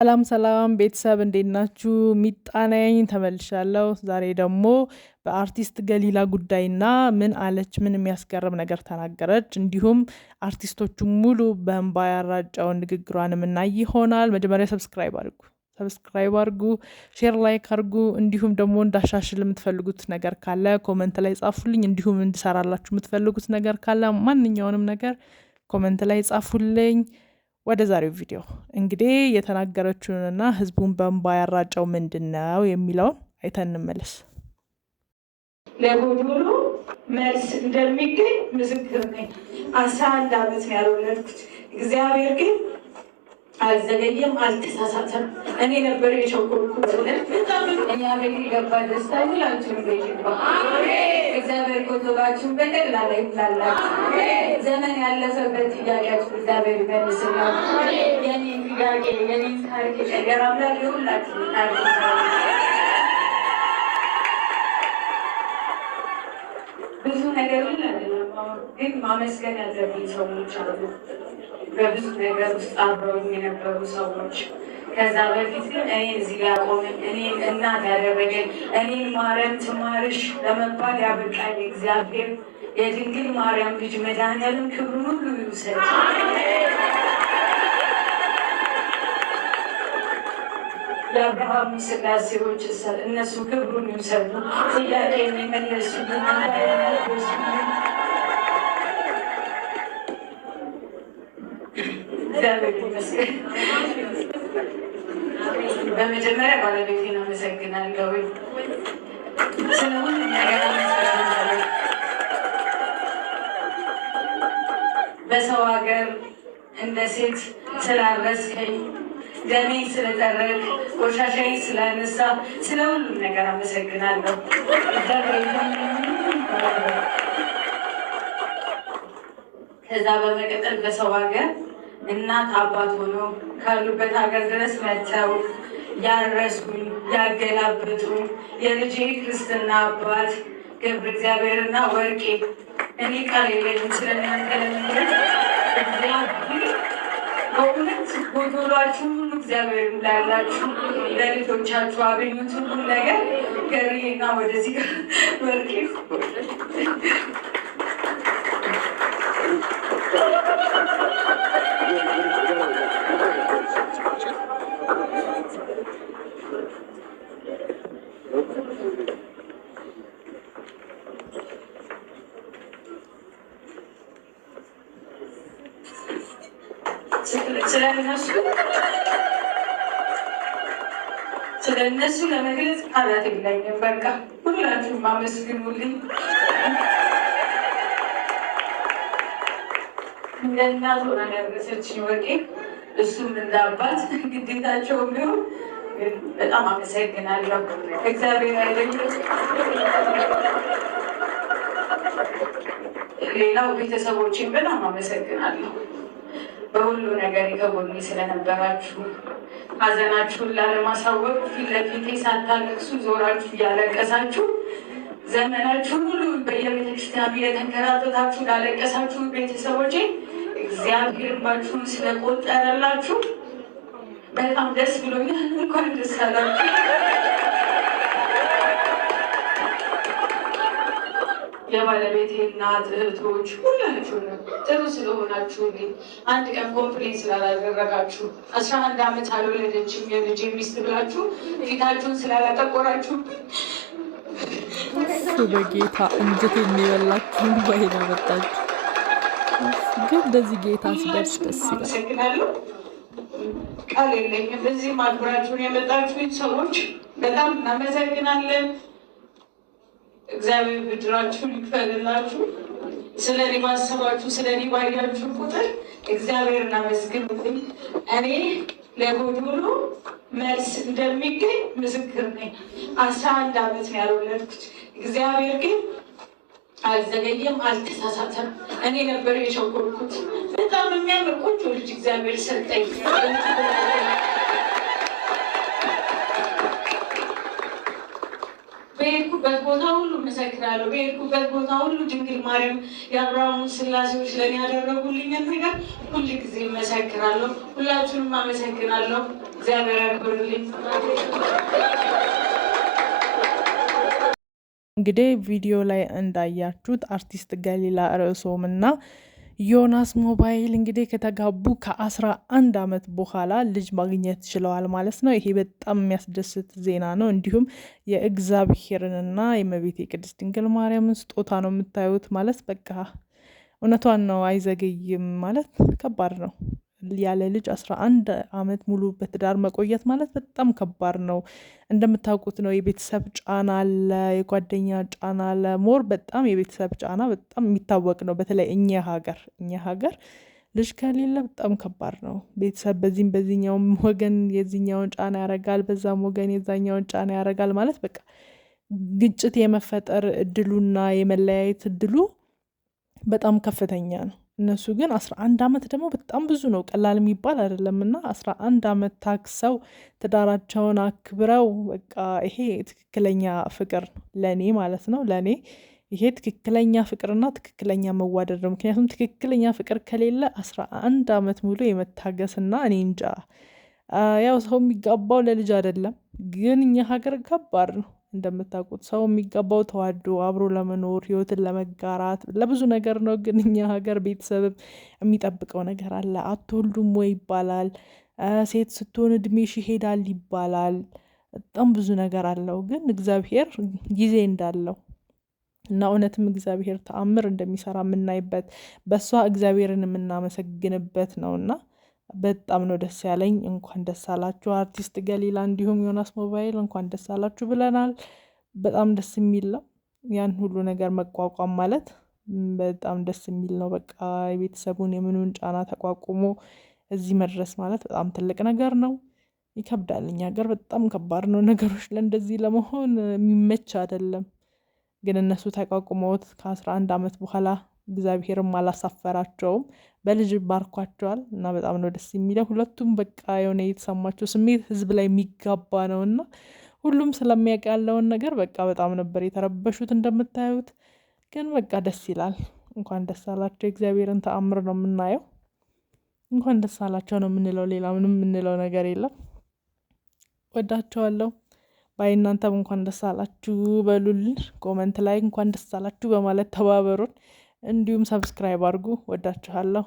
ሰላም ሰላም ቤተሰብ እንዴት ናችሁ? ሚጣ ነኝ ተመልሻለሁ። ዛሬ ደግሞ በአርቲስት ገሊላ ጉዳይና ምን አለች ምን የሚያስገርም ነገር ተናገረች፣ እንዲሁም አርቲስቶቹ ሙሉ በእንባ ያራጨውን ንግግሯን የምናይ ይሆናል። መጀመሪያ ሰብስክራይብ አድርጉ፣ ሼር ላይክ አድርጉ። እንዲሁም ደግሞ እንዳሻሽል የምትፈልጉት ነገር ካለ ኮመንት ላይ ጻፉልኝ። እንዲሁም እንድሰራላችሁ የምትፈልጉት ነገር ካለ ማንኛውንም ነገር ኮመንት ላይ ጻፉልኝ። ወደ ዛሬው ቪዲዮ እንግዲህ የተናገረችውንና ህዝቡን በእንባ ያራጨው ምንድነው የሚለውን አይተን እንመለስ። ለጎዶሎ መልስ እንደሚገኝ ምስክር ነኝ። 11 ዓመት ነው ያልወለድኩት። እግዚአብሔር ግን አልዘገየም፣ አልተሳሳተም። እኔ ነበር የቸኮልኩት። እኛ ቤት የገባ ደስታ ሁላችሁም ቤት ይግባ። እግዚአብሔር ጎዶሏችሁን በቀላሉ ይሙላላችሁ። ዘመን ያለፈበት ጥያቄያችሁ እግዚአብሔር ይመልስላችሁ። የኔን ጥያቄ የኔን ታሪክ የቀየረ አምላክ የሁላችሁም ታሪክ ብዙ ነገር ግን ማመስገን ያለብኝ ሰዎች አሉ። በብዙ ነገር ውስጥ አብረውኝ የነበሩ ሰዎች። ከዛ በፊት ግን እኔን እዚህ ጋር ቆመኝ፣ እኔን እናት ያደረገኝ፣ እኔን ማርያም ትማርሽ ለመባል ያበቃኝ እግዚአብሔር የድንግል ማርያም ልጅ መድኃኒዓለም ክብሩን ሁሉ ይውሰድ። የአብርሃም ስላሴዎች እነሱ ክብሩን ይውሰዱ። ጥያቄ የሚመለሱ በመጀመሪያ ባለቤቴን አመሰግናለሁ። ስለሁሉም ነገር አመሰግናለሁ። በሰው ሀገር እንደ ሴት ስላረስከኝ፣ ደሜን ስለጠረግ፣ ቆሻሻዬን ስላነሳ፣ ስለሁሉም ነገር አመሰግናለሁ። ከዛ በመቀጠል በሰው ሀገር እናት አባት ሆነው ካሉበት ሀገር ድረስ መጥተው ያረሱኝ፣ ያገላበጡ የልጄ ክርስትና አባት ገብረ እግዚአብሔርና ወርቄ፣ እኔ ቃል የለኝም ስለእናንተ ለመግለጽ። በእውነት ጎዶሏችሁ ሁሉ እግዚአብሔር እንዳላችሁ ለልጆቻችሁ አገኙት ሁሉ ነገር ገርዬና ወደዚህ ጋር ወርቄ ስለእነሱ ለመግለጽ ቃላት የለኝም። በቃ ሁላችሁም አመስግኑልኝ። እንደ እናት ሆና ያደረሰችኝ ወርቄ፣ እሱም እንደ አባት ግዴታቸው ቢሆን በጣም አመሰግናለሁ። እግዚአብሔር አይለኝም። ሌላው ቤተሰቦቼን በጣም አመሰግናለሁ። በሁሉ ነገር ከጎኔ ስለነበራችሁ፣ ሀዘናችሁን ላለማሳወቅ ፊት ለፊቴ ሳታለቅሱ ዞራችሁ እያለቀሳችሁ፣ ዘመናችሁን ሁሉ በየቤተክርስቲያኑ የተንከራተታችሁ ላለቀሳችሁ ቤተሰቦቼ እግዚአብሔር እንባችሁን ስለቆጠረላችሁ በጣም ደስ ብሎኛል። እንኳን ደስ አላችሁ። የባለቤቴ እናት እህቶች ሁላችሁንም ጥሩ ስለሆናችሁልኝ፣ አንድ ቀን ኮምፕሌን ስላላደረጋችሁ፣ 11 ዓመት አልወለደችም የልጄ ሚስት ብላችሁ ፊታችሁን ስላላጠቆራችሁብኝ በጌታ እንጀት የሚበላችሁ ባይና መጣችሁ። ግን እንደዚህ ጌታ ሲደርስ ደስ ይላል። አመሰግናለሁ። ቃል የለኝም። በዚህ ማክበራችሁን የመጣችሁኝ ሰዎች በጣም እናመሰግናለን። እግዚአብሔር ብድራችሁን ይክፈልላችሁ። ስለ እኔ ባሰባችሁ፣ ስለ እኔ ባያችሁ ቁጥር እግዚአብሔር እናመስግኑልኝ። እኔ ለጎዶሎ መልስ እንደሚገኝ ምስክር ነኝ። 11 ዓመት ነው ያልወለድኩት። እግዚአብሔር ግን አልዘገየም፣ አልተሳሳተም። እኔ ነበር የቸኮልኩት። በጣም የሚያምር ቆንጆ ልጅ እግዚአብሔር ሰጠኝ። በሄድኩበት ቦታ ሁሉ መሰክራለሁ። በሄድኩበት ቦታ ሁሉ ድንግል ማርያም የአብርሃሙን ስላሴዎች ለእኔ ያደረጉልኝን ነገር ሁል ጊዜ መሰክራለሁ። ሁላችሁንም አመሰግናለሁ። እግዚአብሔር ያክብርልኝ። እንግዲህ ቪዲዮ ላይ እንዳያችሁት አርቲስት ገሊላ ርዕሶም እና ዮናስ ሞባይል እንግዲህ ከተጋቡ ከ11 ዓመት በኋላ ልጅ ማግኘት ችለዋል ማለት ነው። ይሄ በጣም የሚያስደስት ዜና ነው። እንዲሁም የእግዚአብሔርንና የእመቤቴ ቅድስት ድንግል ማርያምን ስጦታ ነው የምታዩት ማለት በቃ እውነቷን ነው። አይዘገይም ማለት ከባድ ነው። ያለ ልጅ 11 ዓመት ሙሉ በትዳር መቆየት ማለት በጣም ከባድ ነው። እንደምታውቁት ነው የቤተሰብ ጫና አለ፣ የጓደኛ ጫና አለ። ሞር በጣም የቤተሰብ ጫና በጣም የሚታወቅ ነው። በተለይ እኛ ሀገር ልጅ ከሌለ በጣም ከባድ ነው። ቤተሰብ በዚህም በዚህኛውም ወገን የዚህኛውን ጫና ያረጋል፣ በዛም ወገን የዛኛውን ጫና ያረጋል። ማለት በቃ ግጭት የመፈጠር እድሉና የመለያየት እድሉ በጣም ከፍተኛ ነው። እነሱ ግን 11 ዓመት ደግሞ በጣም ብዙ ነው፣ ቀላል የሚባል አይደለም። እና 11 ዓመት ታክሰው ትዳራቸውን አክብረው በቃ ይሄ ትክክለኛ ፍቅር ለእኔ ማለት ነው። ለእኔ ይሄ ትክክለኛ ፍቅርና ትክክለኛ መዋደድ ነው። ምክንያቱም ትክክለኛ ፍቅር ከሌለ 11 ዓመት ሙሉ የመታገስና እኔ እንጃ። ያው ሰው የሚጋባው ለልጅ አይደለም፣ ግን እኛ ሀገር ከባድ ነው። እንደምታውቁት ሰው የሚገባው ተዋዶ አብሮ ለመኖር ህይወትን ለመጋራት ለብዙ ነገር ነው። ግን እኛ ሀገር ቤተሰብ የሚጠብቀው ነገር አለ። አትወልዱም ወይ ይባላል። ሴት ስትሆን እድሜሽ ይሄዳል ይባላል። በጣም ብዙ ነገር አለው። ግን እግዚአብሔር ጊዜ እንዳለው እና እውነትም እግዚአብሔር ተአምር እንደሚሰራ የምናይበት በእሷ እግዚአብሔርን የምናመሰግንበት ነው። እና በጣም ነው ደስ ያለኝ። እንኳን ደስ አላችሁ አርቲስት ገሊላ እንዲሁም ዮናስ ሞባይል እንኳን ደስ አላችሁ ብለናል። በጣም ደስ የሚል ነው። ያን ሁሉ ነገር መቋቋም ማለት በጣም ደስ የሚል ነው። በቃ የቤተሰቡን የምኑን ጫና ተቋቁሞ እዚህ መድረስ ማለት በጣም ትልቅ ነገር ነው። ይከብዳል። እኛ ሀገር በጣም ከባድ ነው። ነገሮች ለእንደዚህ ለመሆን የሚመች አይደለም። ግን እነሱ ተቋቁመውት ከ11 ዓመት በኋላ እግዚአብሔርም አላሳፈራቸውም፣ በልጅ ባርኳቸዋል። እና በጣም ነው ደስ የሚለው። ሁለቱም በቃ የሆነ የተሰማቸው ስሜት ህዝብ ላይ የሚጋባ ነው። እና ሁሉም ስለሚያውቅ ያለውን ነገር በቃ በጣም ነበር የተረበሹት እንደምታዩት። ግን በቃ ደስ ይላል። እንኳን ደስ አላቸው። እግዚአብሔርን ተአምር ነው የምናየው። እንኳን ደስ አላቸው ነው የምንለው። ሌላ ምንም የምንለው ነገር የለም። ወዳቸዋለሁ ባይ። እናንተም እንኳን ደስ አላችሁ በሉልን። ኮመንት ላይ እንኳን ደስ አላችሁ በማለት ተባበሩን። እንዲሁም ሰብስክራይብ አድርጉ። ወዳችኋለሁ።